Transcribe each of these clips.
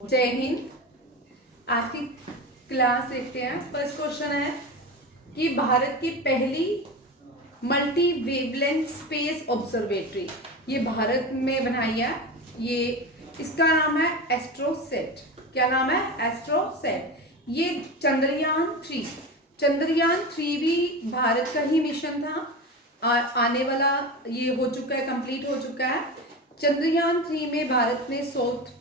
जय हिंद। आज की क्लास देखते हैं। फर्स्ट क्वेश्चन है कि भारत की पहली मल्टी वेवलेंथ स्पेस ऑब्जर्वेटरी ये भारत में बनाई है। ये इसका नाम है एस्ट्रोसेट। क्या नाम है? एस्ट्रोसेट। ये चंद्रयान 3 भी भारत का ही मिशन था। आने वाला ये हो चुका है, कंप्लीट हो चुका है। चंद्रयान 3 में भारत ने साउथ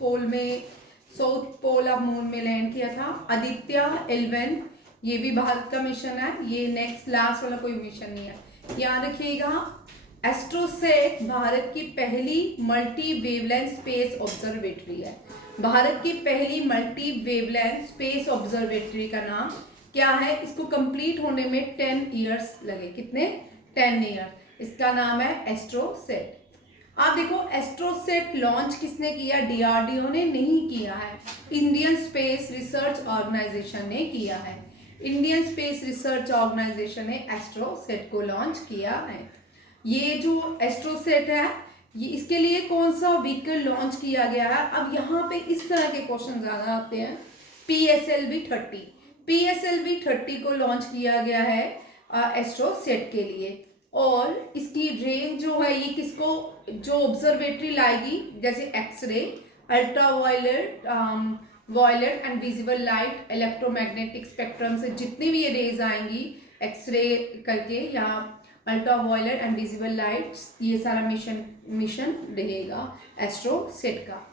पोल ऑफ मून में लैंड किया था। आदित्य 11 ये भी भारत का मिशन है। ये नेक्स्ट लास्ट वाला कोई मिशन नहीं है, याद रखिएगा। एस्ट्रोसेट भारत की पहली मल्टी वेवलेंथ स्पेस ऑब्जर्वेटरी है। भारत की पहली मल्टी वेवलेंथ स्पेस ऑब्जर्वेटरी का नाम क्या है? इसको कंप्लीट होने में 10 इयर्स लगे। कितने? 10 ईयर। इसका नाम है एस्ट्रोसेट। आप देखो, एस्ट्रोसेट लॉन्च किसने किया? डीआरडीओ ने नहीं किया है, इंडियन स्पेस रिसर्च ऑर्गेनाइजेशन ने किया है। इंडियन स्पेस रिसर्च ऑर्गेनाइजेशन ने एस्ट्रोसेट को लॉन्च किया है। ये जो एस्ट्रोसेट है, ये इसके लिए कौन सा व्हीकल लॉन्च किया गया है? अब यहाँ पे इस तरह के क्वेश्चन ज्यादा आते हैं। PSLV-30 को लॉन्च किया गया है एस्ट्रोसेट के लिए। और इसकी रेंज जो है, ये किसको जो ऑब्जर्वेटरी लाएगी, जैसे x ray, ultraviolet, violet and visible light, electromagnetic spectrum से जितनी भी ये रेज आएंगी एक्सरे करके या अल्ट्रावायलेट एंड विजिबल लाइट्स, ये सारा मिशन रहेगा एस्ट्रोसेट का।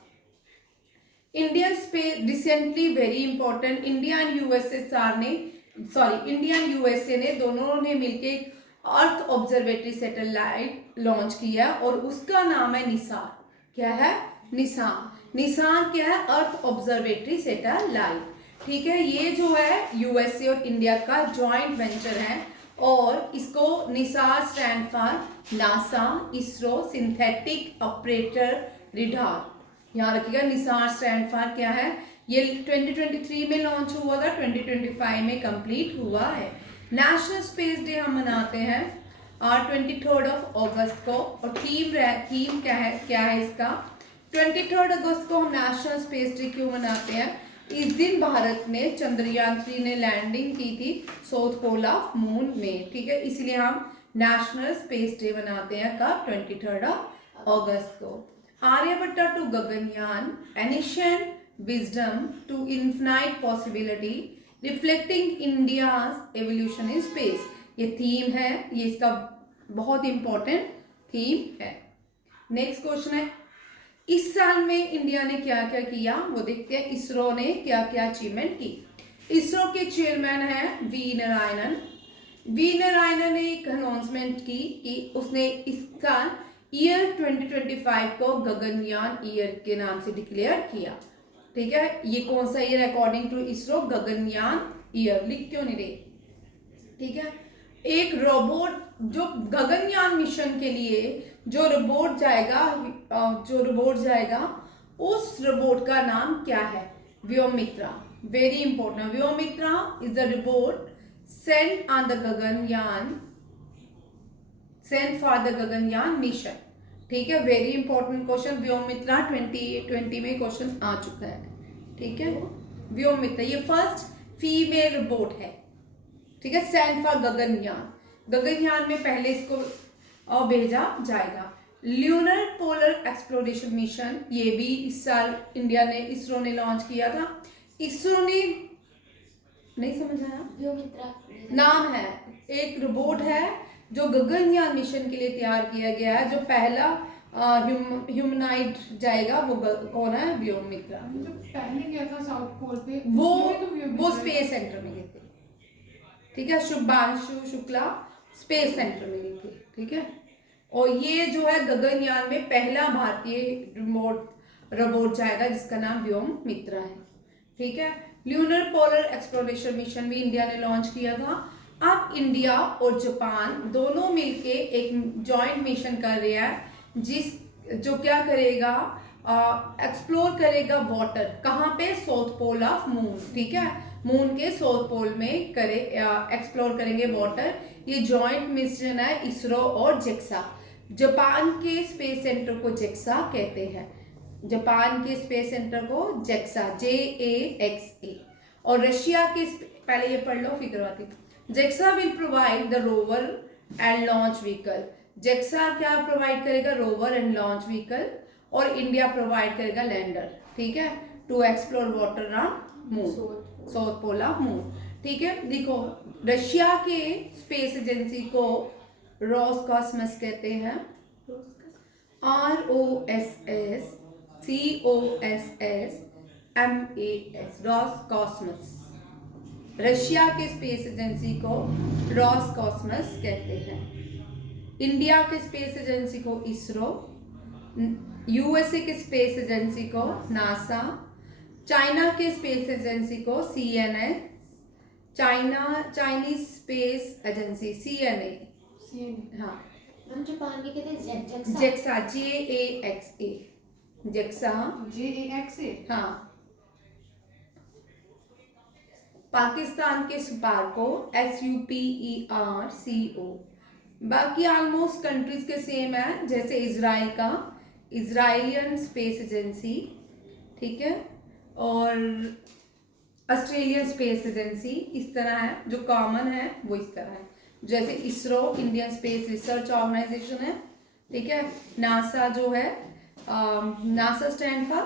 Indian space recently very important, India and USA ने दोनों ने मिलके अर्थ ऑब्जर्वेटरी सैटेलाइट लॉन्च किया और उसका नाम है निसार। क्या है? निसार क्या है? अर्थ ऑब्जर्वेटरी सैटेलाइट। ठीक है, ये जो है यूएसए और इंडिया का जॉइंट वेंचर है और इसको Nisar stand for NASA, ISRO, synthetic operator radar. यहाँ रखिएगा, निसार स्टैंड फॉर क्या है? ये 2023 में लॉन्च हुआ था, 2025 में कंप्लीट हुआ है। नेशनल स्पेस डे हम मनाते हैं 23 अगस्त को। और थीम क्या है इसका? 23 अगस्त को हम नेशनल स्पेस डे क्यों मनाते हैं? इस दिन भारत ने चंद्रयान 3 ने लैंडिंग की थी साउथ पोल ऑफ मून में। ठीक है, इसलिए हम नेशनल स्पेस डे मनाते हैं कब? 23 अगस्त को। Aryabhata to Gaganyaan, ancient wisdom to infinite possibility, reflecting India's evolution in space. ये थीम है, ये इसका बहुत इंपॉर्टेंट थीम है। नेक्स्ट क्वेश्चन है, इस साल में इंडिया ने क्या क्या किया वो देखते हैं। इसरो ने क्या क्या अचीवमेंट की? इसरो के चेयरमैन हैं वी नारायणन ने एक अनाउंसमेंट की कि उसने इस साल ईयर 2025 को गगनयान ईयर के नाम से डिक्लेयर किया। ठीक है, ये कौन सा year according to ISRO? Gaganyaan year. लिख क्यों नहीं रहे? ठीक है, एक रोबोट जो गगनयान मिशन के लिए जो रोबोट जाएगा उस रोबोट का नाम क्या है? Vyommitra. Very important. Vyommitra is the robot sent for the Gaganyaan mission. ठीक है, वेरी इंपॉर्टेंट क्वेश्चन। व्योमित्रा 2020 में क्वेश्चन आ चुका है। ठीक है, व्योमित्रा ये फर्स्ट फीमेल रोबोट है। ठीक है, सेंट फॉर गगनयान में पहले इसको भेजा जाएगा। ल्यूनर पोलर एक्सप्लोरेशन मिशन, ये भी इस साल इसरो ने लॉन्च किया था। इसरो ने नहीं समझ आया? व्योमित्रा नाम है, एक रोबोट है जो गगनयान मिशन के लिए तैयार किया गया है। जो पहला ह्यूमनाइड जाएगा वो कौन है? व्योमित्रा। जो पहले गया था साउथ पोल पे, वो स्पेस सेंटर में गए थे। ठीक है, शुभांशु शुक्ला स्पेस सेंटर में गए थे। ठीक है, और ये जो है गगनयान में पहला भारतीय रोबोट जाएगा जिसका नाम व्योमित्रा है। ठीक है, ल्यूनर पोलर एक्सप्लोरेशन मिशन भी इंडिया ने लॉन्च किया था। अब इंडिया और जापान दोनों मिलके एक जॉइंट मिशन कर रहे हैं जो क्या करेगा? एक्सप्लोर करेगा वाटर। कहाँ पे? South pole of moon. ठीक है, मून के साउथ पोल में एक्सप्लोर करेंगे वाटर। ये जॉइंट मिशन है इसरो और जेक्सा। जापान के स्पेस सेंटर को जेक्सा कहते हैं। जापान के स्पेस सेंटर को जेक्सा, JAXA। और रशिया के पहले ये पढ़ लो फिर करवाती। JAXA will provide the rover and launch vehicle. JAXA क्या प्रोवाइड करेगा? Rover and launch vehicle. और इंडिया प्रोवाइड करेगा लैंडर, ठीक है, to explore water around moon, south polar moon, ठीक है। देखो रशिया के स्पेस एजेंसी को रोसकॉस्मस कहते हैं, ROSSCOSSMAS, रोसकॉस्मस। रशिया के स्पेस एजेंसी को रोसकॉस्मस कहते हैं। इंडिया के स्पेस एजेंसी को इसरो, यूएसए के स्पेस एजेंसी को नासा, चाइना के स्पेस एजेंसी को CNS, Chinese space agency CNA, हाँ। हम जापान के कहते हैं जेक्सा। जेक्सा, JAXA, जेक्सा, JAXA। हाँ। पाकिस्तान के स्पार्को, SUPERCO। बाकी ऑलमोस्ट कंट्रीज के सेम है, जैसे इजराइल का इजराइलियन स्पेस एजेंसी, ठीक है, और ऑस्ट्रेलियन स्पेस एजेंसी, इस तरह है। जो कॉमन है वो इस तरह है, जैसे ISRO Indian Space Research Organisation है, ठीक है। नासा जो है, NASA stand for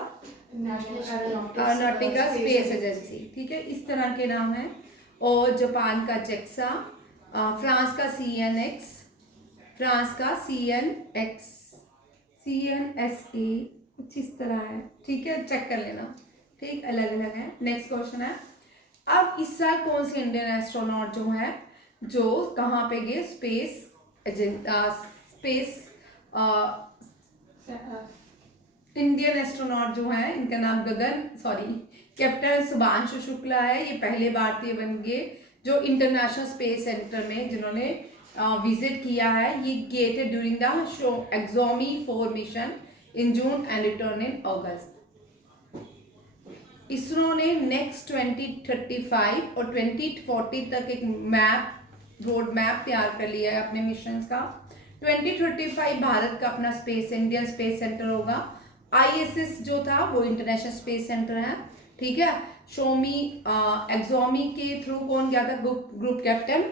aeronautical space agency, ठीक है, इस तरह के नाम है। और जापान का जेक्सा, फ्रांस का CNX, फ्रांस का CNSA, कुछ इस तरह है, ठीक है, चेक कर लेना, ठीक, अलग अलग है। नेक्स्ट क्वेश्चन है, अब इस साल कौन से इंडियन एस्ट्रोनॉट जो है जो कहाँ पे गए? इंडियन एस्ट्रोनॉट जो है इनका नाम कैप्टन शुभांशु शुक्ला है। ये पहले भारतीय बन गए जो इंटरनेशनल स्पेस सेंटर में जिन्होंने विजिट किया है। ये गए थे during the show Axiom 4 mission in June and return in August. ISRO ने नेक्स्ट 2035 और 2040 तक एक रोड मैप तैयार कर लिया है अपने मिशन का। 2035 भारत का अपना इंडियन स्पेस सेंटर होगा। ISS जो था वो इंटरनेशनल स्पेस सेंटर है, ठीक है। एक्सोमी के थ्रू कौन गया था? ग्रुप कैप्टन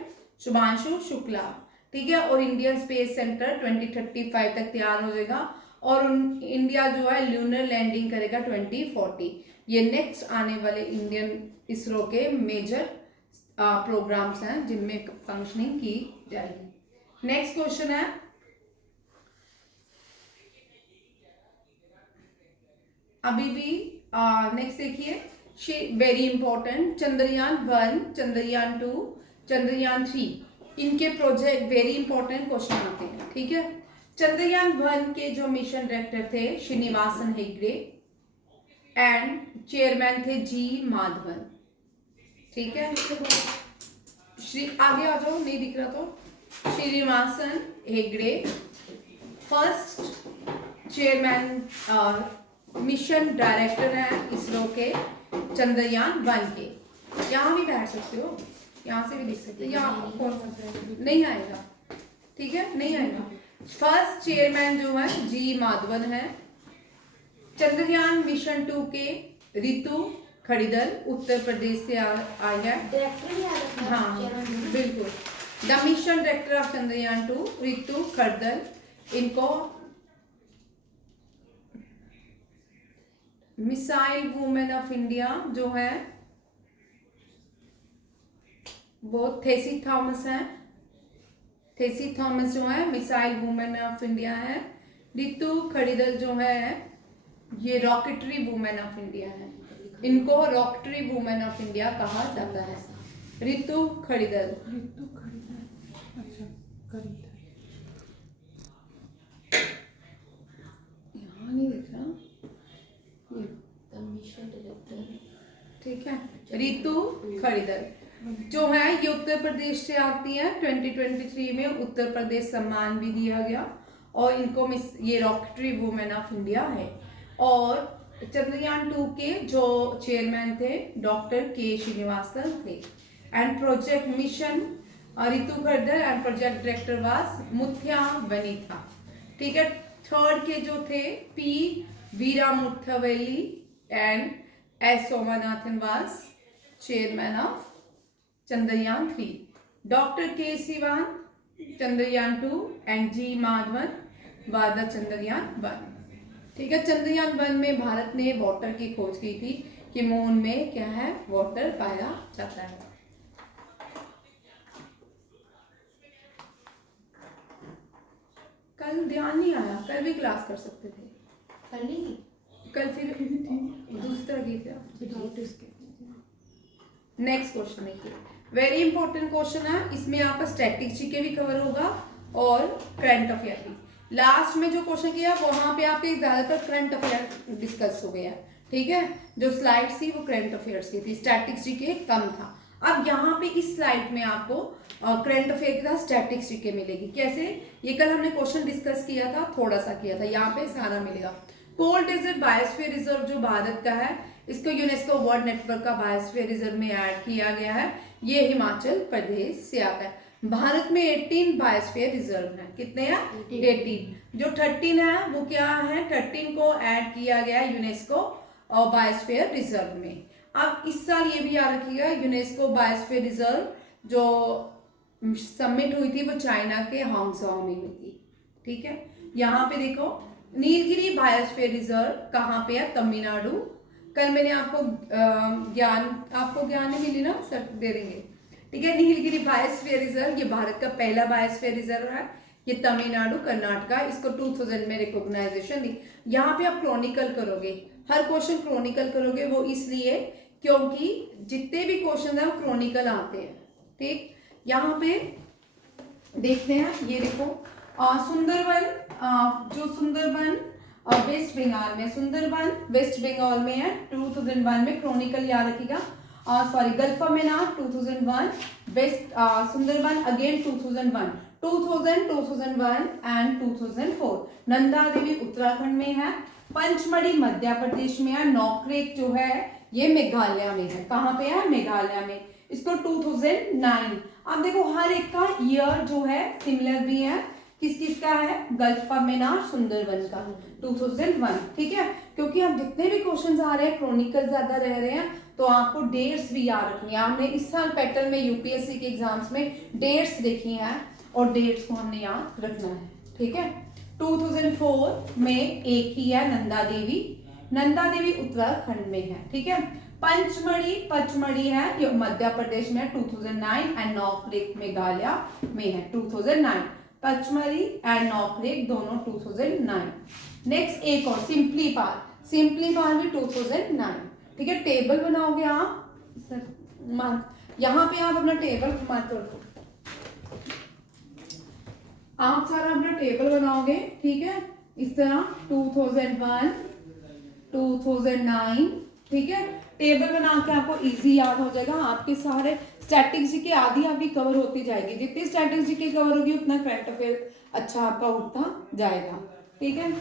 शुभांशु शुक्ला, ठीक है। और इंडियन स्पेस सेंटर 2035 तक तैयार हो जाएगा और इंडिया जो है ल्यूनर लैंडिंग करेगा 2040। ये नेक्स्ट आने वाले इंडियन इसरो के मेजर प्रोग्राम्स हैं जिनमें फंक्शनिंग की जाएगी। नेक्स्ट क्वेश्चन है, अभी भी नेक्स्ट देखिए, वेरी इंपॉर्टेंट, चंद्रयान 1, चंद्रयान 2, चंद्रयान 3, इनके प्रोजेक्ट वेरी इंपॉर्टेंट क्वेश्चन आते हैं, ठीक है। चंद्रयान 1 के जो मिशन डायरेक्टर थे श्रीनिवासन हेगड़े एंड चेयरमैन थे G माधवन, ठीक है। आगे आ जाओ, नहीं दिख रहा तो। Srinivasan Hegde first chairman mission director है इसरो के चंद्रयान 1 के। यहाँ भी बैठ सकते हो, यहाँ से भी दिख सकते हो, यहाँ कौन सा नहीं आएगा, ठीक है, नहीं आएगा। फर्स्ट चेयरमैन जो है G माधवन है। चंद्रयान मिशन 2 के रितु खड़ीदर उत्तर प्रदेश से आई है। हाँ बिल्कुल, the mission director of Chandrayaan 2 Ritu Karidhal, इनको मिसाइल वुमेन ऑफ इंडिया जो है वो थेसी थॉमस हैं। थेसी थॉमस जो है मिसाइल वुमेन ऑफ इंडिया है। रितु खड़ीदर जो है ये रॉकेटरी वुमेन ऑफ इंडिया है। इनको रॉकेटरी वुमेन ऑफ इंडिया कहा जाता है। रितु खड़ीदर, अच्छा, यहाँ नहीं दिख रहा, मिशन डायरेक्टर, ठीक है। रितु खड़ीदर जो है ये उत्तर प्रदेश से आती है। 2023 में उत्तर प्रदेश सम्मान भी दिया गया और इनको ये रॉकेटरी वुमेन ऑफ इंडिया है। और चंद्रयान 2 के जो चेयरमैन थे डॉक्टर K श्रीनिवासन थे। And project mission Ritu Karidhal and project director was Muthayya Vanitha, ठीक है। थर्ड के जो थे P Veeramuthawally and S. Somanathan was chairman of Chandrayaan 3. Dr. K. Sivan, Chandrayaan 2 and G. Madhavan was the Chandrayaan 1. ठीक है, चंद्रयान 1 में भारत ने वाटर की खोज की थी कि मून में क्या है, वाटर पाया जाता है। कल ध्यान नहीं आया, कल भी क्लास कर सकते थे, कर लेंगे। कल फिर दूसरी तरह की थी। नेक्स्ट क्वेश्चन देखिए, वेरी इंपॉर्टेंट क्वेश्चन है, इसमें आपका स्टैटिक जीके भी कवर होगा और करंट अफेयर भी। लास्ट में जो क्वेश्चन किया वहां पे आपके ज्यादातर करंट अफेयर डिस्कस हो गया, ठीक है, जो स्लाइड थी वो करंट अफेयर्स की थी, स्टैटिक्स जीके कम था। अब यहाँ पे इस स्लाइड में आपको करंट अफेयर के साथ स्टैटिक्स जीके मिलेगी। कैसे, ये कल हमने क्वेश्चन डिस्कस किया था, थोड़ा सा किया था, यहाँ पे सारा मिलेगा। कोल्ड डेजर्ट बायोस्फीयर रिजर्व जो भारत का है, इसको यूनेस्को वर्ल्ड नेटवर्क का बायोस्फीयर रिजर्व में ऐड किया गया है, ये हिमाचल प्रदेश से आता है। भारत में 18 बायोस्फीयर रिजर्व हैं, कितने हैं? 18। जो 13 है वो क्या है, 13 को ऐड किया गया है यूनेस्को और बायोस्फीयर रिजर्व में। अब इस साल ये भी याद रखिएगा, यूनेस्को बायोस्फीयर रिजर्व जो समिट हुई थी वो चाइना के हांगझाओ में हुई थी, ठीक है। यहाँ पे देखो नीलगिरी बायोस्फीयर रिजर्व कहाँ पे है, तमिलनाडु। कल मैंने आपको ज्ञान नहीं मिली ना, सर दे देंगे, ठीक है। नीलगिरी बायोस्फीयर रिजर्व ये भारत का पहला बायोस्फीयर रिजर्व है, ये तमिलनाडु कर्नाटका, इसको 2000 में रिकॉग्नाइजेशन दी। यहाँ पे आप क्रॉनिकल करोगे, हर क्वेश्चन क्रॉनिकल करोगे, वो इसलिए क्योंकि जितने भी क्वेश्चन है वो क्रॉनिकल आते हैं, ठीक। यहाँ पे देखते हैं, ये देखो सुंदरबन, जो सुंदरबन वेस्ट बंगाल में, सुंदरबन वेस्ट बंगाल में है, 2001 में क्रॉनिकल याद रखिएगा। Sorry, gulf of Mannar 2001, west Sundarban again 2001, 2000, 2001 and 2004। Nanda Devi Uttarakhand में है, पंचमढ़ी मध्य प्रदेश में है, नौक्रेक जो है ये मेघालय में है। कहाँ पे है? मेघालय में। इसको 2009। अब देखो हर एक का ईयर जो है सिमिलर भी है, किस किस का है, गल्फ ऑफ मन्नार सुंदरबन का 2001, ठीक है। क्योंकि अब जितने भी क्वेश्चन आ रहे हैं क्रॉनिकल ज्यादा रह रहे हैं, तो आपको डेट्स भी याद रखनी है। हमने इस साल पैटर्न में यूपीएससी के एग्जाम्स में डेट्स देखी हैं और डेट्स को हमने याद रखना है, ठीक है। 2004 में एक ही है, नंदा देवी, नंदा देवी उत्तराखंड में है, ठीक है। पचमढ़ी है, ये मध्य प्रदेश में 2009 एंड नौक्रेक मेघालय में है 2009। पचमढ़ी एंड नौक्रेक दोनों 2009। नेक्स्ट एक और सिंपली पाल भी 2009, ठीक है। टेबल बनाओगे आप सर, यहाँ पे आप अपना टेबल मार्क कर दो, आप सारा अपना टेबल बनाओगे, ठीक है, इस तरह 2001, 2009, ठीक है। टेबल बना के आपको इजी याद हो जाएगा, आपके सारे स्टैटिक्स जीके आदि आपकी कवर होती जाएगी। जितनी स्टैटिक्स जीके कवर होगी उतना करंट अफेयर अच्छा आपका उठता जाएगा, ठीक है।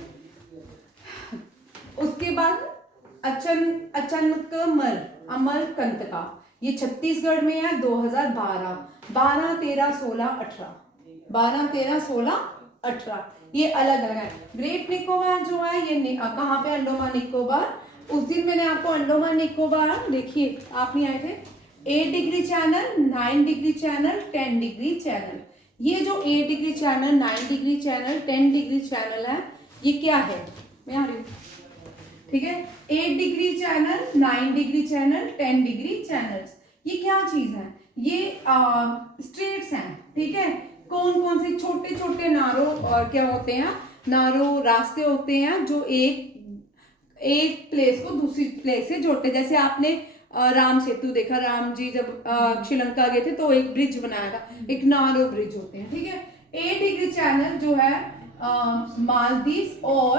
उसके बाद अमरकंटका, ये छत्तीसगढ़ में है, 2012, 12, 13, 16, 18, 12, 13, 16, 18 ये अलग अलग है। ग्रेट निकोबार जो है ये कहाँ पे, अंडोमान निकोबार। उस दिन मैंने आपको अंडोमान निकोबार, देखिए आप नहीं आए थे, 8 degree channel, 9 degree channel, 10 degree channel. ये जो 8 degree channel, 9 degree channel, 10 degree channel है, ये क्या है, मैं आ रही हूँ, ठीक है। 8 degree channel, 9 degree channel, 10 degree channels, ये क्या चीज है, ये स्ट्रेट्स हैं, ठीक है। कौन कौन से छोटे छोटे नारो और क्या होते हैं, नारो रास्ते होते हैं जो एक प्लेस को दूसरी प्लेस से जोड़ते। जैसे आपने राम सेतु देखा, राम जी जब श्रीलंका गए थे तो एक ब्रिज बनाया था, एक नारो ब्रिज होते हैं, ठीक है। 8 डिग्री चैनल जो है मालदीव और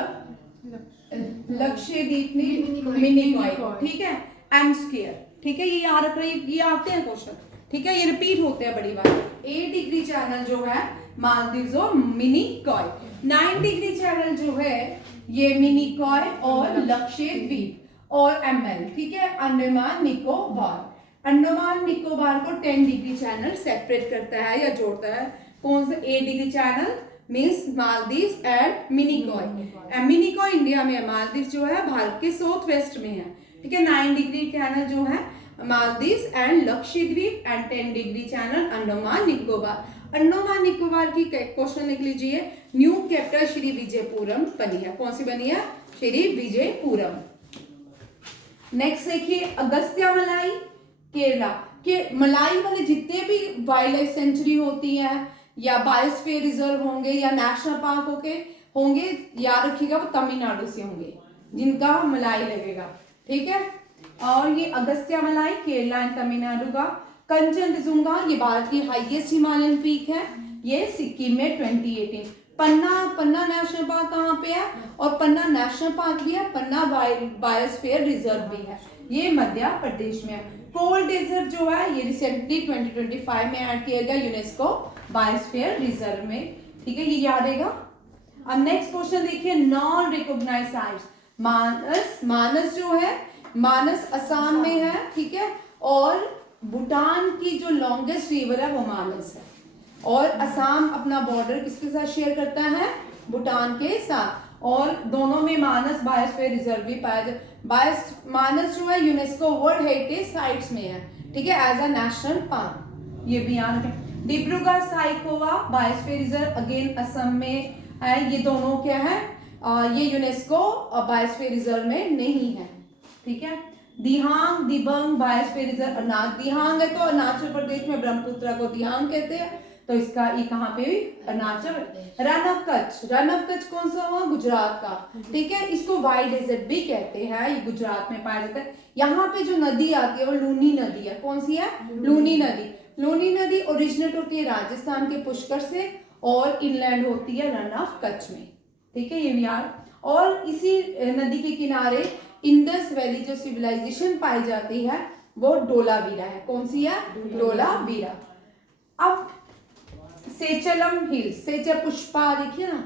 लक्षद्वीप में मिनिकॉय, ठीक है, एम स्क्वायर, ठीक है। ये याद रख रहे, ये आते हैं क्वेश्चन, ठीक है, ये रिपीट होते हैं बड़ी बार। 8 डिग्री चैनल जो है मालदीव और मिनिकॉय। 9 डिग्री चैनल जो है ये मिनिकॉय और लक्षद्वीप और एमएल, ठीक है, अंडमान निकोबार। अंडमान निकोबार को 10 डिग्री चैनल सेपरेट करता है या जोड़ता है। कौन से 8 degree channel, means Maldives and Minicoy. Minicoy India में है, मालदीव जो है भारत के साउथ वेस्ट में है, ठीक है। 9 डिग्री चैनल जो है Maldives and Lakshadweep and 10 degree channel Andaman Nicobar. Andaman Nicobar की क्वेश्चन लिख लीजिए। न्यू कैपिटल श्री विजयपुरम बनी है, कौन सी बनी है? श्री विजयपुरम। नेक्स्ट देखिए अगस्त्य मलाई केरला के मलाई वाले जितने भी वाइल्ड लाइफ सेंचुरी होती है या बायोस्फीयर रिजर्व होंगे या नेशनल पार्क होंगे, याद रखिएगा वो तमिलनाडु से होंगे जिनका मलाई लगेगा, ठीक है। और ये अगस्त्य मलाई केरला एंड तमिलनाडु का। कंचनजुंगा ये भारत की हाईएस्ट हिमालयन पीक है, ये सिक्किम में 2018। पन्ना नेशनल पार्क कहाँ पे है? और पन्ना नेशनल पार्क भी है, पन्ना बायोस्फीयर रिजर्व भी है, ये मध्य प्रदेश में है। कोल्ड डेजर्ट जो है ये रिसेंटली 2025 में ऐड किया गया यूनेस्को बायोस्फीयर रिजर्व में, ठीक है, ये याद रहेगा। अब नेक्स्ट क्वेश्चन देखिए नॉन रिकॉग्नाइज्ड साइट्स। मानस जो है, मानस असम में है, ठीक है, और भूटान की जो लॉन्गेस्ट रिवर है वो मानस है, और असम अपना बॉर्डर किसके साथ शेयर करता है? भूटान के साथ, और दोनों में मानस बायोस्फीयर रिजर्व भी पाया जाए। मानस जो है यूनेस्को वर्ल्ड हेरिटेज साइट्स में है, ठीक है, एज अ नेशनल पार्क, ये भी याद रखें। Dibrugarh Saikhowa biosphere reserve again Assam में है, ये दोनों क्या है? ये यूनेस्को बायोस्फीयर रिजर्व में नहीं है, ठीक है। दिहांग दिबंग बायोस्फीयर रिजर्व दिहांग है तो अरुणाचल प्रदेश में ब्रह्मपुत्र को दिहांग कहते हैं, तो इसका ये कहाँ पे हुई? अरुणाचल। रन ऑफ कच्छ कौन सा हुआ? गुजरात का, ठीक है, इसको वाइट डेजर्ट भी कहते हैं, ये गुजरात में पाया जाता है। यहाँ पे जो नदी आती है वो लूनी नदी है, कौन सी है? लूनी नदी। लूनी नदी ओरिजिनेट होती है राजस्थान के पुष्कर से और इनलैंड होती है रन ऑफ कच्छ में, ठीक है, ये भी याद। और इसी नदी के किनारे इंडस वैली जो सिविलाइजेशन पाई जाती है वो डोलावीरा है, कौन सी है? डोलावीरा। अब सेचलम हिल्स, पुष्पा देखिए ना,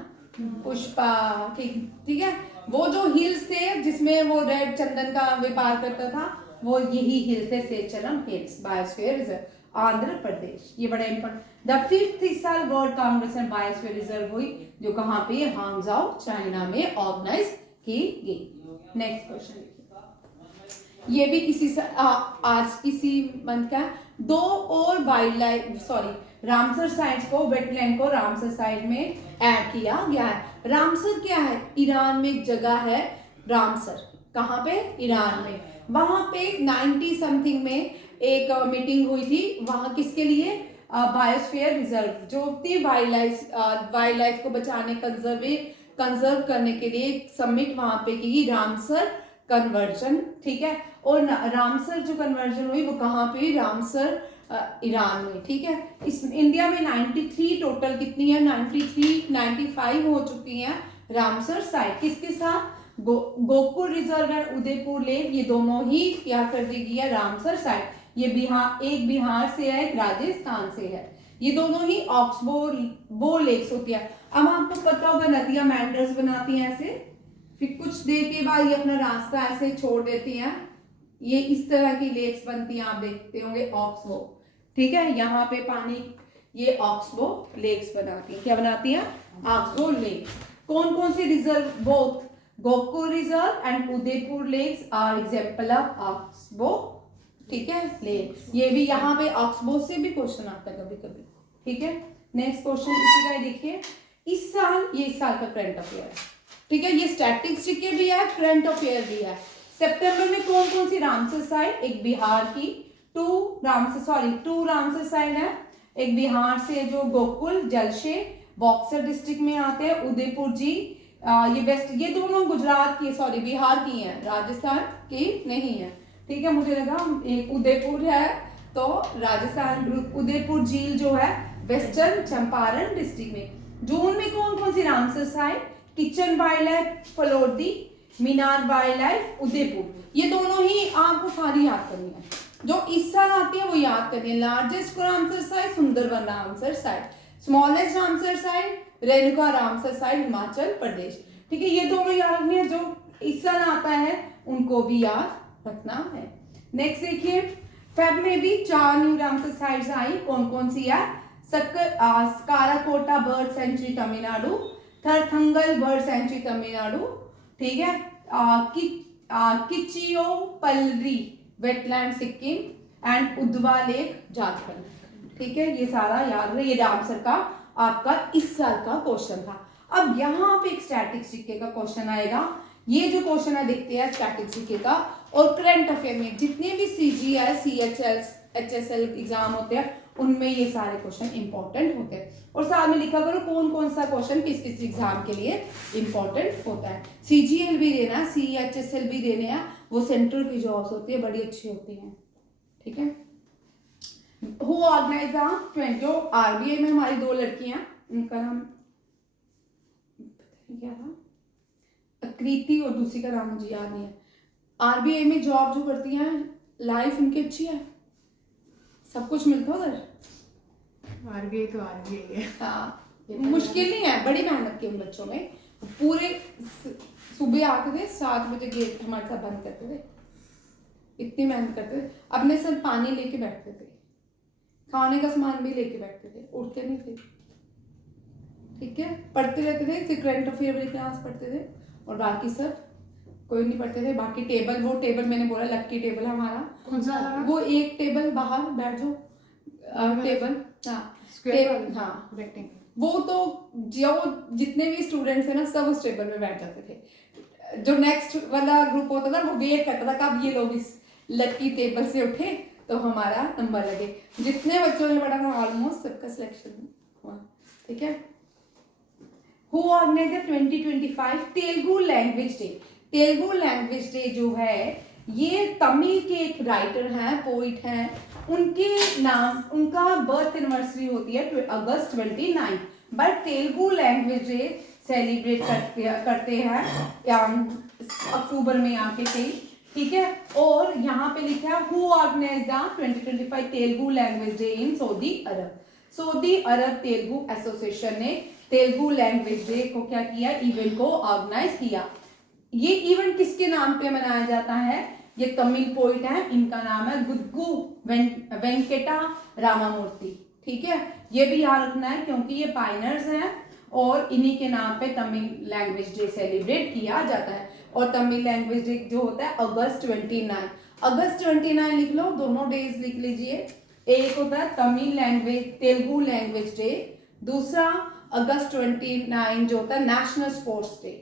पुष्पा, ठीक है, वो जो हिल्स थे जिसमें वो रेड चंदन का व्यापार करता था वो यही हिल थे, सेचलम hills biosphere reserve Andhra Pradesh. ये बड़ा इंपॉर्टेंट। द 5th इस साल world Congress and biosphere reserve हुई जो कहाँ पे? हांगझाओ चाइना में ऑर्गेनाइज की गई। नेक्स्ट क्वेश्चन, ये भी आज इसी मंथ का 2 और वाइल्ड लाइफ रामसर साइट्स को, वेटलैंड को रामसर साइट में ऐड किया गया है। रामसर क्या है? ईरान में एक जगह है रामसर, कहाँ पे? ईरान में। वहां पे 90 समथिंग में एक मीटिंग हुई थी, वहां किसके लिए? बायोस्फीयर रिजर्व जो थी, वाइल्ड लाइफ को बचाने, कंजर्व करने के लिए समिट वहां पे की, रामसर कन्वर्जन, ठीक है। और रामसर जो कन्वर्जन हुई वो कहाँ पे? रामसर ईरान में, ठीक है। इस इंडिया में 93 टोटल कितनी है? 95 हो चुकी हैं रामसर साइट, किसके साथ? Gokul reserve and Udaipur lake, ये दोनों ही क्या कर दी गई है? Ramsar site. ये एक बिहार से है, एक राजस्थान से है, ये दोनों ही ऑक्सबो लेक्स होती है। अब आपको पता होगा नदियां मैंडर्स बनाती हैं ऐसे, फिर कुछ देर के बाद ये अपना रास्ता ऐसे छोड़ देती हैं, ये इस तरह की लेक्स बनती हैं, आप देखते होंगे ऑक्सबो, ठीक है। यहाँ पे पानी, ये ऑक्सबो लेक्स बनाती है, क्या बनाती है? Oxbow lakes. कौन कौन से reserve? Both Gokul reserve and Udaipur lakes are example of oxbow, ठीक है, लेक। ये भी यहाँ पे ऑक्सबो से भी क्वेश्चन आता है कभी कभी, ठीक है। नेक्स्ट क्वेश्चन इसी का देखिए, इस साल का करंट अफेयर है, ठीक है, ये स्टैटिस्टिक के भी है, करंट अफेयर भी है। सितंबर में कौन कौन सी रामसर साइट? एक बिहार की, 2 रामसर साइट है, एक बिहार से जो गोकुल जलशे बॉक्सर डिस्ट्रिक्ट में आते हैं, उदयपुर जी ये वेस्ट, ये दोनों गुजरात की, बिहार की हैं, राजस्थान की नहीं है, ठीक है। मुझे लगा एक उदयपुर है तो राजस्थान, उदयपुर झील जो है वेस्टर्न चंपारण डिस्ट्रिक्ट में। जून में कौन कौन सी Ramsar site? Khichan wild life Phalodi, Menar wild life Udaipur, ये दोनों ही आपको सारी याद करनी है, जो इस साल आती है वो याद करनी है। Largest Ramsar site Sundarban Ramsar site, smallest Ramsar site Renuka Ramsar site Himachal Pradesh, ठीक है, ये दोनों याद रखनी है, जो इस साल आता है उनको भी याद रखना है। नेक्स्ट देखिए, फेब में भी 4 न्यू रामसर साइट्स आई, कौन कौन सी है? Karakota bird sanctuary Tamil Nadu, Therthangal bird sanctuary Tamil Nadu, ठीक है, Khecheopalri wetland Sikkim and Udhwa lake Jharkhand, ठीक है, ये सारा याद रहे, ये आंसर का आपका इस साल का क्वेश्चन था। अब यहाँ पे एक स्टैटिक जीके का क्वेश्चन आएगा, ये जो क्वेश्चन है देखते हैं स्टैटिक जीके का, और करंट अफेयर में जितने भी सीजीएल सीएचएल एचएसएल एग्जाम होते हैं उनमें ये सारे क्वेश्चन इंपॉर्टेंट होते हैं, और साथ में लिखा करो कौन कौन सा क्वेश्चन किस किस एग्जाम के लिए इंपॉर्टेंट होता है। सीजीएल भी देना है, सीएचएसएल भी देने हैं, वो सेंट्रल की जॉब्स होती है, बड़ी अच्छी होती हैं, ठीक है। हु ऑर्गेनाइज द, जो आरबीआई में हमारी 2 लड़कियां, उनका नाम क्या था, कृति और दूसरी का नाम मुझे याद नहीं है। आरबीआई में जॉब जो करती हैं, लाइफ उनकी अच्छी है, सब कुछ मिलता है उधर। आरबीआई तो आरबीआई है। हाँ, मुश्किल नहीं है, बड़ी मेहनत की उन बच्चों में, पूरे सुबह आते थे 7 बजे गेट हमारे साथ बंद करते थे, इतनी मेहनत करते थे, अपने साथ पानी लेके बैठते थे, खाने का सामान भी लेके बैठते थे, उठते नहीं थे, ठीक है, पढ़ते रहते थे, फिर करंट अफेयर वाली क्लास पढ़ते थे, और बाकी सब कोई नहीं पढ़ते थे। बाकी टेबल, वो टेबल मैंने बोला लक्की टेबल हमारा, कौन सा वाला? वो एक टेबल बाहर बैठ जाओ, टेबल, हाँ स्क्वायर, हाँ, रेक्टेंगल, वो तो जो जितने भी स्टूडेंट्स हैं ना सब उस टेबल में बैठ जाते थे। जो नेक्स्ट वाला ग्रुप होता था वो वेट करता था कब ये लोग इस लकी टेबल से उठे तो हमारा नंबर लगे। जितने बच्चों ने पढ़ा था ऑलमोस्ट सबका सिलेक्शन हुआ, ठीक है। Who organised 2025 Telugu language day. Telugu language day जो है ये तमिल के एक राइटर हैं, पोइट हैं, उनके नाम, उनका बर्थ एनिवर्सरी होती है अगस्त 29, but Telugu language day celebrate करते हैं अक्टूबर में आके कहीं, ठीक है। और यहाँ पे लिखा है who organised the 2025 Telugu language day in Saudi Arab. Saudi Arab Telugu association ने तेलुगु लैंग्वेज डे को क्या किया, इवेंट को ऑर्गेनाइज किया। ये इवेंट किसके नाम पे मनाया जाता है, ये तमिल पोइट है, इनका नाम है गुग्गू वेंकटा रामामूर्ति, ठीक है। ये भी याद रखना है क्योंकि ये पाइनर्स हैं और इन्हीं के नाम पे तमिल लैंग्वेज डे सेलिब्रेट किया जाता है। और तमिल लैंग्वेज डे जो होता है अगस्त 29, अगस्त 29 लिख लो, दोनों डेज लिख लीजिए। एक होता है Tamil language Telugu language day, दूसरा अगस्त 29 जो होता है नेशनल स्पोर्ट्स डे,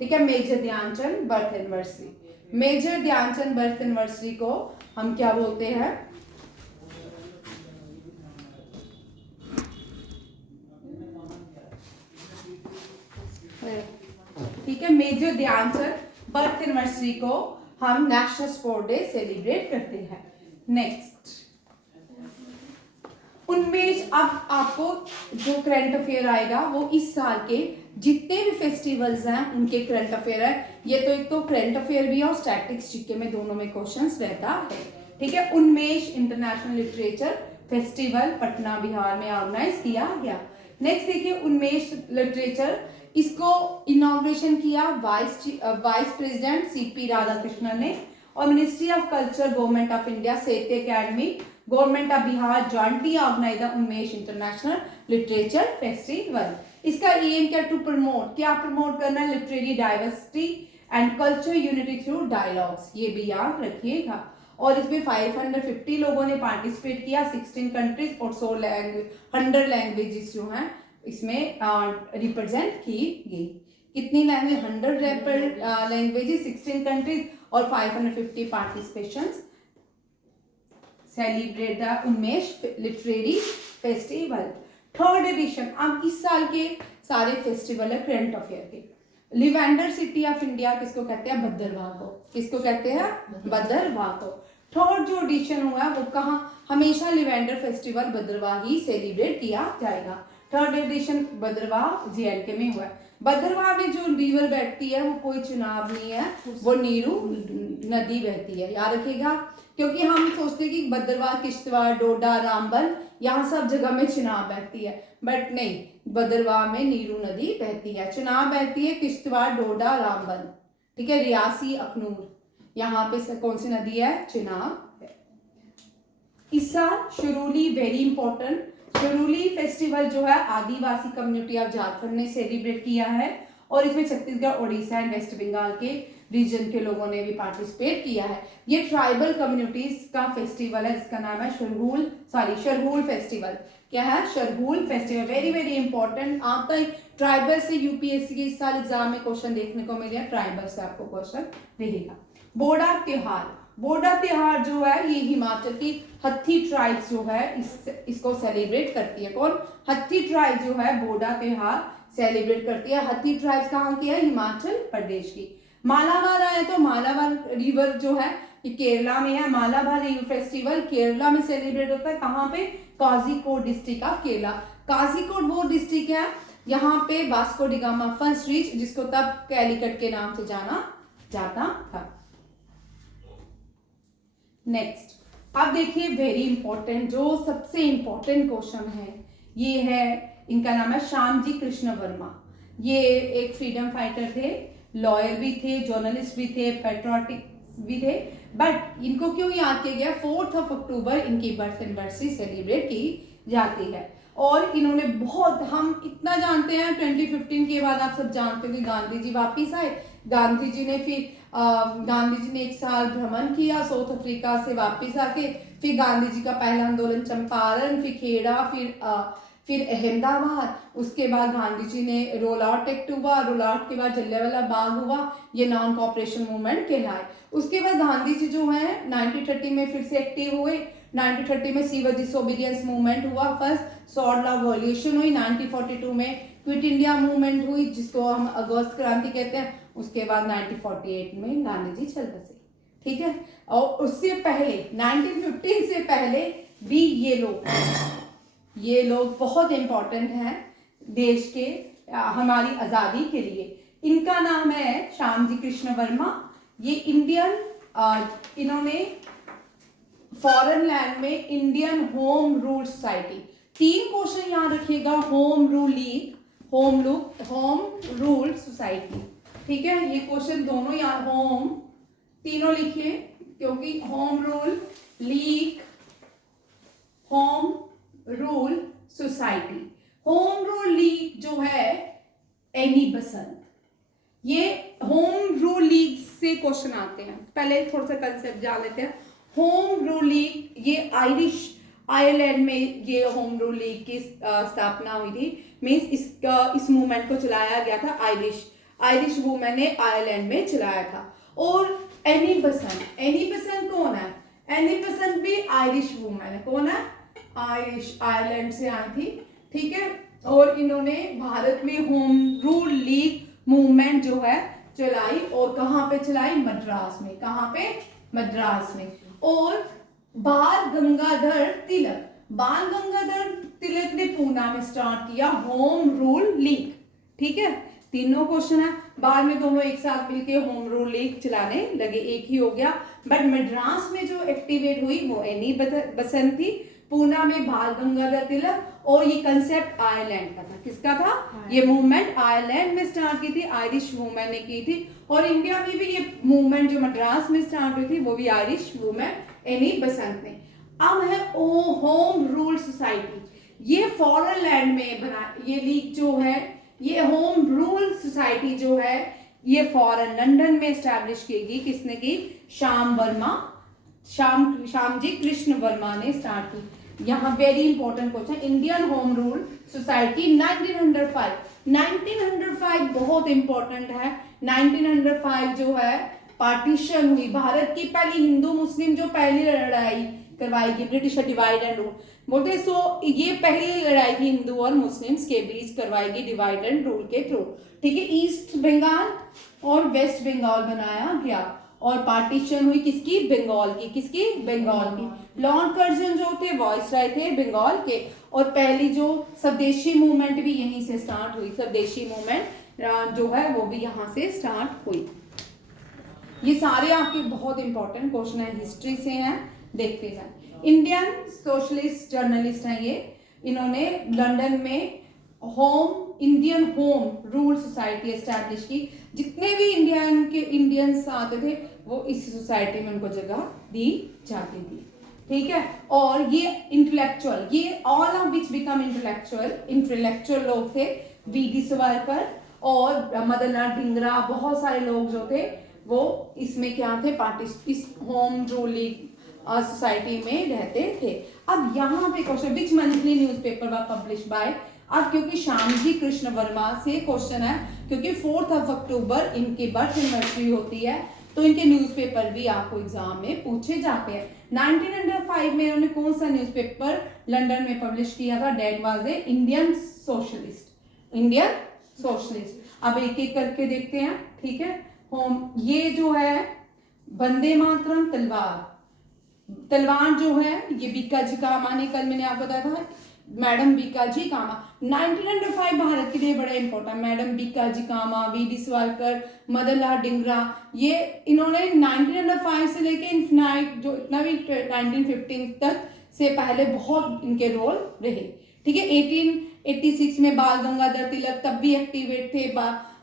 ठीक है। Major Dhyanchand birth anniversary, major Dhyanchand birth anniversary को हम क्या बोलते हैं, ठीक है, मेजर ध्यानचंद बर्थ एनिवर्सरी को हम नेशनल स्पोर्ट डे सेलिब्रेट करते हैं। नेक्स्ट उन्मेष, अब आपको जो करंट अफेयर आएगा वो इस साल के जितने भी फेस्टिवल्स हैं उनके करंट अफेयर है। ये तो एक तो करंट अफेयर भी है और स्टैटिक्स जीके में दोनों में क्वेश्चंस रहता है, ठीक है। Unmesh international literature festival Patna Bihar में ऑर्गेनाइज किया गया। नेक्स्ट देखिए उन्मेष लिटरेचर, इसको इनॉग्रेशन किया वाइस प्रेसिडेंट सीपी राधाकृष्णन ने, और ministry of culture government of India Sahitya Akademi government of Bihar jointly organise the Unmesh international literature festival. इसका एम क्या, टू प्रमोट, क्या प्रमोट करना है, literary diversity and culture unity through dialogues, ये भी याद रखिएगा। और इसमें 550 लोगों ने पार्टिसिपेट किया, 16 कंट्रीज और 100 लैंग्वेजेस जो हैं इसमें रिप्रेजेंट की गई। कितनी लैंग्वेज, 100 लैंग्वेजेस, 16 कंट्रीज और 550 participations celebrate the Unmesh literary festival. Third edition, अब इस साल के सारे फेस्टिवल है करंट अफेयर के। लिवेंडर सिटी ऑफ इंडिया किसको कहते हैं, भद्रवाह को, किसको कहते हैं, भद्रवाह को। थर्ड जो एडिशन हुआ है वो कहाँ, हमेशा लिवेंडर फेस्टिवल भद्रवाह ही सेलिब्रेट किया जाएगा। थर्ड एडिशन भद्रवाह JNK में हुआ है। भद्रवाह में जो रिवर बहती है वो कोई चुनाव नहीं है, वो नीरू नदी बहती है, याद रखिएगा। क्योंकि हम सोचते हैं कि भद्रवाह, किश्तवाड़, डोडा, रामबन यहाँ सब जगह में चुनाव बहती है, बट नहीं, भद्रवाह में नीरू नदी बहती है, चुनाव बहती है किश्तवाड़, डोडा, रामबन, ठीक है। रियासी, अखनूर, यहाँ पे कौन सी नदी है, चुनाव है। इस साल शुरूली वेरी इंपॉर्टेंट सिरोही फेस्टिवल जो है आदिवासी कम्युनिटी ऑफ झारखंड ने सेलिब्रेट किया है और इसमें छत्तीसगढ़, उड़ीसा एंड वेस्ट बंगाल के रीजन के लोगों ने भी पार्टिसिपेट किया है। ये ट्राइबल कम्युनिटीज का फेस्टिवल है जिसका नाम है शरहूल फेस्टिवल। क्या है? शरहूल फेस्टिवल। Very very important. आपका ट्राइबल से यूपीएससी के इस साल एग्जाम में क्वेश्चन देखने को मिले हैं, ट्राइबल से आपको क्वेश्चन रहेगा। बोडा त्योहार, बोडा त्योहार जो है ये हिमाचल की हत्थी ट्राइब्स जो है इसको सेलिब्रेट करती है। कौन? हत्थी ट्राइब जो है बोडा त्योहार सेलिब्रेट करती है। हत्थी ट्राइब्स कहाँ की है? हिमाचल प्रदेश की। मालाबार आए तो मालाबार रिवर जो है ये केरला में है। मालाबार रिवर फेस्टिवल केरला में सेलिब्रेट होता है। कहाँ पे? काजीकोड डिस्ट्रिक्ट ऑफ केरला। काजीकोड वो डिस्ट्रिक्ट है यहाँ पे Vasco D gamma first reach, जिसको तब कैलिकट के नाम से जाना जाता था। नेक्स्ट, अब देखिए वेरी इंपॉर्टेंट, जो सबसे इंपॉर्टेंट क्वेश्चन है ये है, इनका नाम है श्यामजी कृष्ण वर्मा। ये एक फ्रीडम फाइटर थे, लॉयर भी थे, जर्नलिस्ट भी थे, पेट्रियोटिक भी थे। बट इनको क्यों याद किया गया? 4 अक्टूबर इनकी बर्थ एनिवर्सरी सेलिब्रेट की जाती है। और इन्होंने बहुत, हम इतना जानते हैं 2015 के बाद आप सब जानते हो कि गांधी जी वापिस आए। गांधी जी ने फिर गांधी जी ने 1 साल भ्रमण किया साउथ अफ्रीका से वापस आके। फिर गांधी जी का पहला आंदोलन चंपारण, फिर खेड़ा, फिर अहमदाबाद। उसके बाद गांधी जी ने रोल आउट एक्ट हुआ, रोल आउट के बाद जलियांवाला बाग हुआ, ये नॉन कॉपरेशन मूवमेंट कहलाए। उसके बाद गांधी जी जो है 1930 में फिर से एक्टिव हुए। 1930 में सिविल डिसोबीडियंस मूवमेंट हुआ, फर्स्ट सॉर्ड लॉ वॉल्यूशन हुई। 1942 में क्विट इंडिया मूवमेंट हुई जिसको हम अगस्त क्रांति कहते हैं। उसके बाद 1948 में गांधी जी चल बसे। ठीक है। और उससे पहले 1915 से पहले भी ये लोग बहुत इंपॉर्टेंट हैं देश के हमारी आज़ादी के लिए। इनका नाम है श्यामजी कृष्ण वर्मा। ये इंडियन, इन्होंने फॉरेन लैंड में Indian home rule society, 3 question याद रखिएगा। Home rule league, home rule society. ठीक है, ये क्वेश्चन दोनों याद, होम तीनों लिखिए क्योंकि home rule league, home rule society. Home rule league जो है एनी बसंत, ये होम रूल लीग से क्वेश्चन आते हैं। पहले थोड़ा सा कंसेप्ट जान लेते हैं। होम रूल लीग ये आयरलैंड में ये होम रूल लीग की स्थापना हुई थी। मीन्स इस मूवमेंट को चलाया गया था आयरिश वुमेन ने आयरलैंड में चलाया था। और एनी बसंत कौन है? एनी बसंत भी आयरिश वुमेन है। कौन है? आयरलैंड से आई थी। ठीक है। और इन्होंने भारत में होम रूल लीग मूवमेंट जो है चलाई। और कहाँ पे चलाई? मद्रास में। कहाँ पे? मद्रास में। और बाल गंगाधर तिलक ने पूना में स्टार्ट किया होम रूल लीग। ठीक है, तीनों क्वेश्चन है। बाद में दोनों एक साथ मिलके होम रूल लीग चलाने लगे, एक ही हो गया। बट मद्रास में जो एक्टिवेट हुई वो एनी बसंत थी, पूना में बाल गंगाधर तिलक। और ये कंसेप्ट आयरलैंड का था। किसका था? ये मूवमेंट आयरलैंड में स्टार्ट की थी, आयरिश वुमेन ने की थी। और इंडिया में भी ये मूवमेंट जो मद्रास में स्टार्ट हुई थी वो भी आयरिश वुमेन एनी बसंत ने। अब है होम रूल सोसाइटी, ये फॉरेन लैंड में बना। ये लीग जो है, ये होम रूल सोसाइटी जो है ये फॉरेन लंदन में एस्टैब्लिश की गई। किसने की? श्यामजी कृष्ण वर्मा ने स्टार्ट की। यहाँ very important question, Indian home rule society 1905 बहुत इंपॉर्टेंट है। 1905 जो है पार्टीशन हुई, भारत की पहली हिंदू मुस्लिम जो पहली लड़ाई करवाई गई, ब्रिटिश डिवाइड एंड रूल बोलते। सो ये पहली लड़ाई थी हिंदू और मुस्लिम्स के बीच करवाई गई डिवाइड एंड रूल के थ्रू। ठीक है, ईस्ट बंगाल और वेस्ट बंगाल बनाया गया। और पार्टीशन हुई किसकी? बंगाल की। किसकी? बंगाल की। लॉर्ड कर्जन जो थे वॉइसराय थे बंगाल के। और पहली जो स्वदेशी मूवमेंट भी यहीं से स्टार्ट हुई, स्वदेशी मूवमेंट जो है वो भी यहाँ से स्टार्ट हुई। ये सारे आपके बहुत इंपॉर्टेंट क्वेश्चन है, हिस्ट्री से हैं, देखते जाए। इंडियन सोशलिस्ट जर्नलिस्ट हैं ये, इन्होंने लंदन में Indian home rule society establish की। जितने भी इंडियंस आते थे वो इस सोसाइटी में उनको जगह दी जाती थी। ठीक है। और ये इंटेलेक्चुअल, ये all of which become intellectual लोग थे, वीडी सावरकर और मदनलाल धिंगरा, बहुत सारे लोग जो थे वो इसमें क्या थे, इस होम रूलिंग सोसाइटी में रहते थे। अब यहाँ पे question, which monthly newspaper were publish by. अब क्योंकि श्यामजी कृष्ण वर्मा से क्वेश्चन है, क्योंकि 4 अक्टूबर इनकी बर्थ एनिवर्सरी होती है, तो इनके न्यूज़पेपर भी आपको एग्जाम में पूछे जाते हैं। 1905 में इन्होंने कौन सा न्यूज़पेपर लंदन में पब्लिश किया था, that was a Indian socialist. अब एक एक करके देखते हैं, ठीक है। होम, ये जो है वंदे मातरम, तलवार जो है ये बीकाजी कामा ने, कल मैंने आपको बताया था मैडम बीकाजी कामा। 1905 भारत के लिए बड़ा इंपॉर्टेंट, मैडम बीकाजी कामा, वीडी सावरकर, मदनलाल धिंगरा, ये इन्होंने 1905 से लेके इन्फिनाइट जो इतना भी 1915 तक से पहले बहुत इनके रोल रहे, ठीक है। 1886 में बाल गंगाधर तिलक तब भी एक्टिवेट थे,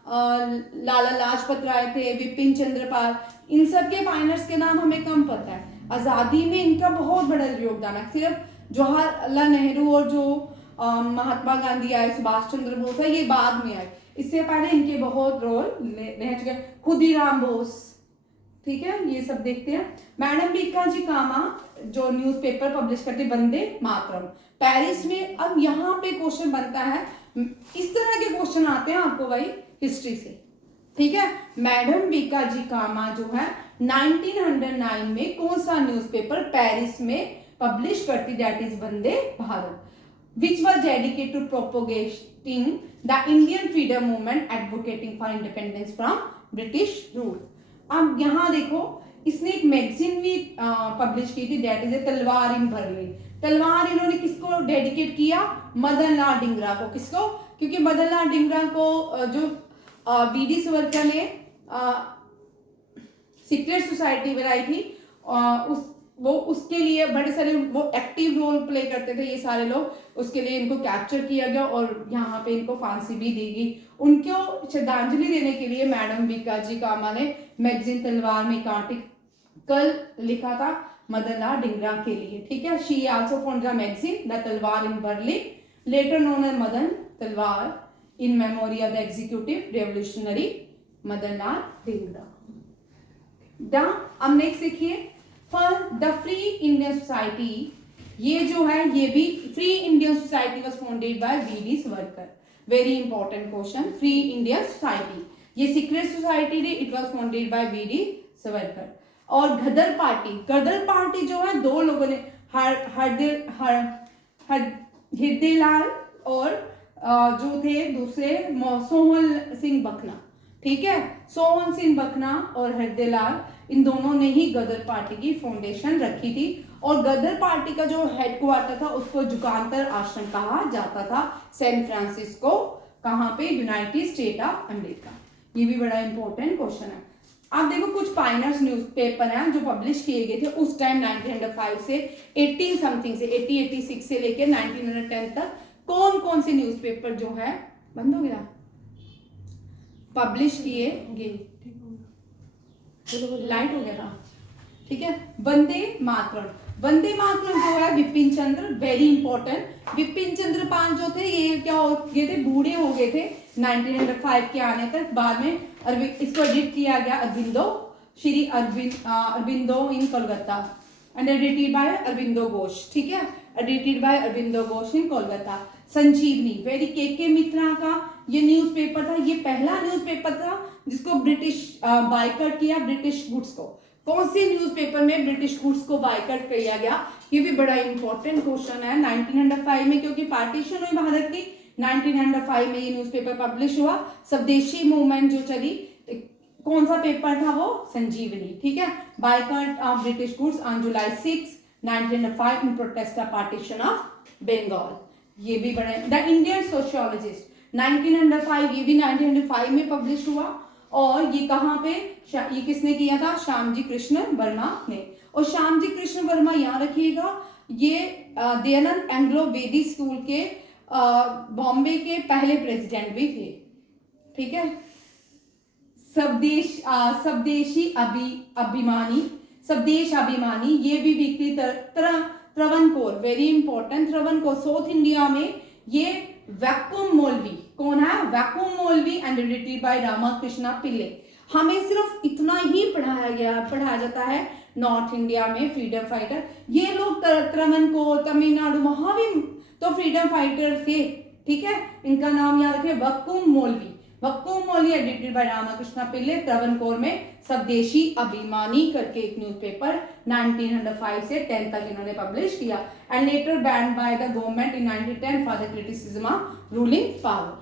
लाला लाजपत राय थे, विपिन चंद्र पाल, इन सब के पायनियर्स के नाम हमें कम पता है। आज़ादी में इनका बहुत बड़ा योगदान है। सिर्फ जवाहरलाल नेहरू और जो महात्मा गांधी आए, सुभाष चंद्र बोस है, ये बाद में आए, इससे पहले इनके बहुत रोल रह चुके हैं। खुदीराम बोस, ठीक है, ये सब देखते हैं। मैडम बीकाजी कामा जो न्यूज़पेपर पब्लिश करते वंदे मातरम पेरिस में। अब यहाँ पे क्वेश्चन बनता है, इस तरह के क्वेश्चन आते हैं आपको भाई हिस्ट्री से, ठीक है। मैडम बीकाजी कामा जो है 1909 में कौन सा न्यूज़पेपर पेरिस में पब्लिश करती, that is Vande Bharat, which was dedicated to propagating the Indian freedom movement, advocating for independence from British rule. अब यहाँ देखो, इसने एक मैगजीन भी पब्लिश की थी, दैट इज ए तलवार इन बर्लिन। तलवार इन्होंने किसको डेडिकेट किया, मदनलाल धिंगरा को। किसको, क्योंकि मदनलाल धिंगरा को जो वीडी सावरकर ने सीक्रेट सोसाइटी बनाई थी, उसके लिए बड़े सारे वो एक्टिव रोल प्ले करते थे ये सारे लोग, उसके लिए इनको कैप्चर किया गया और यहाँ पे इनको फांसी भी दी गई। उनको श्रद्धांजलि देने के लिए मैडम बीकाजी कामा ने मैगजीन तलवार में एक आर्टिकल लिखा था मदनलाल धिंगरा के लिए, ठीक है। She also found the magazine the Talwar in Berlin, later known as Madan Talwar, in memory of the executive revolutionary Madanlal Dhingra. अब नेक्स्ट देखिए, for the free Indian society, ये जो है ये भी free Indian society was founded by VD Savarkar. Very important question, free Indian society, ये secret society थी, it was founded by VD Savarkar. और गदर पार्टी जो है दो लोगों ने, हरदेलाल और जो थे दूसरे सोहन सिंह बखना, ठीक है। सोहन सिंह बखना और हरदेलाल, इन दोनों ने ही गदर पार्टी की फाउंडेशन रखी थी। और गदर पार्टी का जो हेडक्वार्टर था उसको जुगांतर आश्रम कहा जाता था, सैन फ्रांसिस्को, कहाँ पे, यूनाइटेड स्टेट ऑफ अमेरिका। ये भी बड़ा इंपॉर्टेंट क्वेश्चन है। आप देखो कुछ पायनियर्स न्यूज़पेपर हैं जो पब्लिश किए गए थे उस टाइम 1905 से 18 समथिंग से 1886 से लेकर 1910 तक कौन कौन से न्यूज़पेपर जो है बंद हो गया पब्लिश किए गए, लाइट हो गया था, ठीक है। वंदे मातरम जो है विपिन चंद्र, वेरी इंपॉर्टेंट। विपिन चंद्र पाल जो थे ये क्या हो गए थे, बूढ़े हो गए थे 1905 के आने तक। बाद में इसको एडिट किया गया Shri Aurobindo in Kolkata, and edited by Aurobindo Ghosh, ठीक है, edited by Aurobindo Ghosh in Kolkata. Sanjivani, very K Mitra का ये न्यूज़पेपर था, ये पहला न्यूज़पेपर था जिसको ब्रिटिश बायकॉट किया, ब्रिटिश गुड्स को। कौन से न्यूज़पेपर में ब्रिटिश गुड्स को बायकॉट किया गया, ये भी बड़ा इंपॉर्टेंट क्वेश्चन है 1905 में, क्योंकि पार्टीशन हुई भारत की 1905 में ये न्यूज़पेपर पब्लिश हुआ। स्वदेशी मूवमेंट जो चली, कौन सा पेपर था वो, संजीवनी, ठीक है। Boycott of British goods on July 6, 1905 in protest of partition of Bengal. ये भी बड़ा, द इंडियन सोशियोलॉजिस्ट 1905, ये भी 1905 में पब्लिश हुआ। और ये कहाँ पे, ये किसने किया था, श्यामजी कृष्ण वर्मा ने। और श्यामजी कृष्ण वर्मा याद रखिएगा, ये दयानंद एंग्लो वेदिक स्कूल के बॉम्बे के पहले प्रेसिडेंट भी थे, ठीक है। स्वदेशी अभिमानी स्वदेश अभिमानी, ये भी weekly Travancore, very important, Travancore south India में ये वैक्यूम मौलवी, कौन है? Vakkom Moulavi and edited by Ramakrishna Pillai. हमें सिर्फ इतना ही पढ़ाया जाता है नॉर्थ इंडिया में फ्रीडम फाइटर। ये लोग त्रवणकोर, तमिलनाडु, वहां भी तो फ्रीडम फाइटर थे, ठीक है। इनका नाम याद रखें, वैक्यूम मौलवी। वैक्यूम मौलवी एडिटेड बाय रामाकृष्णा पिल्ले, त्रवणकोर में स्वदेशी अभिमानी करके एक न्यूज़पेपर 1905 से 10 तक इन्होंने पब्लिश किया and later banned by the government in 1910 for the criticism of ruling power.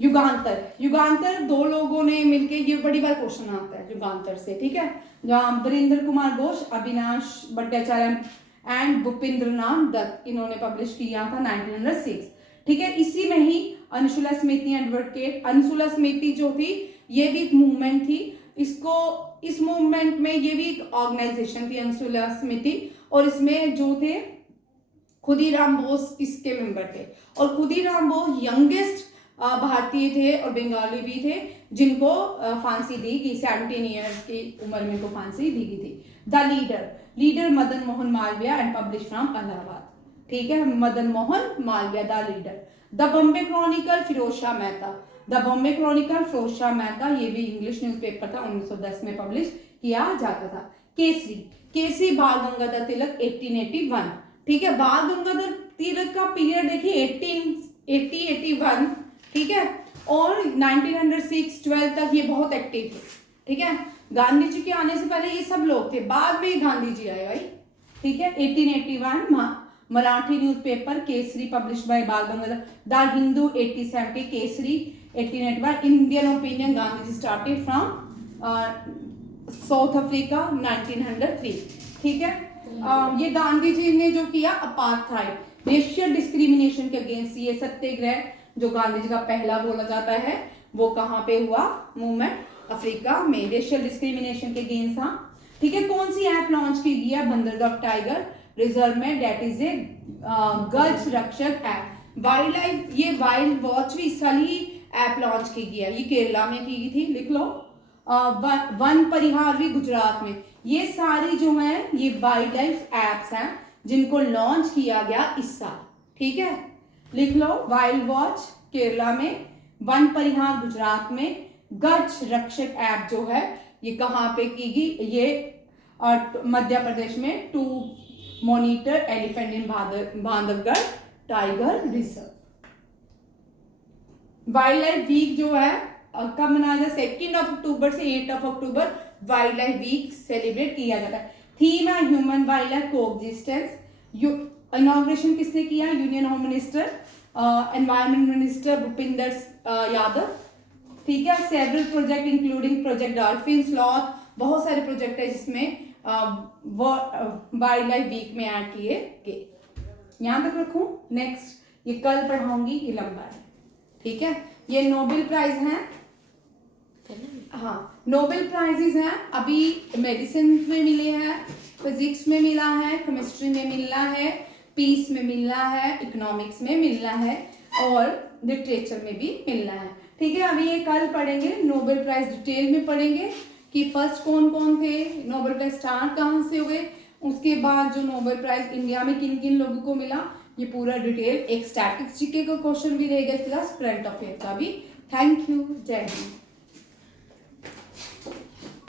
Yugantar, Yugantar दो लोगों ने मिलके, ये बड़ी बार क्वेश्चन आता है युगांतर से, ठीक है। जहाँ वरिंदर कुमार घोष, अविनाश भट्टाचार्य एंड भूपेंद्र नाथ दत्त, इन्होंने पब्लिश किया था 1906, ठीक है। इसी में ही अंशुला समिति एडवोकेट, अंशुला समिति जो थी ये भी एक मूवमेंट थी, इसको इस मूवमेंट में ये भी एक ऑर्गेनाइजेशन थी अंशुला समिति, और इसमें जो थे खुदीराम बोस इसके मेंबर थे, और खुदीराम बोस यंगेस्ट भारतीय थे और बंगाली भी थे जिनको फांसी दी गई, 17 ईयर्स की उम्र में को फांसी दी गई थी। The leader Madan Mohan Malaviya and publish from Allahabad, ठीक है। Madan Mohan Malaviya the leader. The Bombay chronicle Feroz Shah Mehta, the Bombay chronicle Feroz Shah Mehta, ये भी इंग्लिश न्यूज़पेपर था, 1910 में पब्लिश किया जाता था। केसरी बाल गंगाधर तिलक 1881, ठीक है। बाल गंगाधर तिलक का पीरियड देखिए 1881, ठीक है, और 1906-12 तक ये बहुत एक्टिव थे, ठीक है। गांधी जी के आने से पहले ये सब लोग थे, बाद में गांधी जी आए भाई, ठीक है। 1881 Marathi newspaper Kesari publish by Bal Gangadhar. The Hindu 1870, Kesari 1881। Indian opinion, Gandhi ji started from south Africa 1903, ठीक है। ये गांधी जी ने जो किया अपार्थाइड, रेशियल डिस्क्रिमिनेशन के अगेंस्ट, ये सत्याग्रह जो गांधी जी का पहला बोला जाता है वो कहाँ पे हुआ मूवमेंट? अफ्रीका में, रेशियल डिस्क्रिमिनेशन के अगेंस्ट था, ठीक है। कौन सी ऐप लॉन्च की गई है? बंदरगाह टाइगर रिजर्व में, डेट इज ए गज रक्षक ऐप। वाइल्ड लाइफ, ये वाइल्ड वॉच भी इस साल ही ऐप लॉन्च की गई है, ये केरला में की गई थी, लिख लो। वन परिहार भी गुजरात में। ये सारी जो है ये वाइल्ड लाइफ एप्स हैं जिनको लॉन्च किया गया इस साल, ठीक है, लिख लो। वाइल्ड वॉच केरला में, वन परिहार गुजरात में, गज रक्षक ऐप जो है ये कहाँ पे की गई? ये मध्य प्रदेश में, to monitor elephant in Bandhavgarh tiger reserve. Wildlife week जो है कब मनाया जाता है? 2 अक्टूबर से 8 अक्टूबर वाइल्ड लाइफ वीक सेलिब्रेट किया जाता है। थीम है human wild life coexistence. Inauguration किसने किया? Union home minister, environment minister Bhupinder Yadav, ठीक है। Several project including project dolphin sloth, बहुत सारे प्रोजेक्ट है जिसमें वाइल्ड लाइफ वीक में ऐड किए गए। यहाँ तक रखूं। नेक्स्ट ये कल पढ़ाऊंगी, ये लंबा है, ठीक है। ये नोबेल प्राइज हैं, हाँ नोबेल प्राइजेस हैं, अभी मेडिसिन में मिले हैं, फिजिक्स में मिला है, केमिस्ट्री में मिलना है, पीस में मिलना है, इकोनॉमिक्स में मिलना है और लिटरेचर में भी मिलना है, ठीक है। अभी ये कल पढ़ेंगे, नोबेल प्राइज डिटेल में पढ़ेंगे कि फर्स्ट कौन कौन थे, नोबेल प्राइज स्टार्ट कहाँ से हुए, उसके बाद जो नोबेल प्राइज इंडिया में किन किन लोगों को मिला, ये पूरा डिटेल। एक स्टैटिस्टिक्स जीके का क्वेश्चन भी रहेगा इसके साथ, करंट अफेयर का भी। थैंक यू, जय हिंद।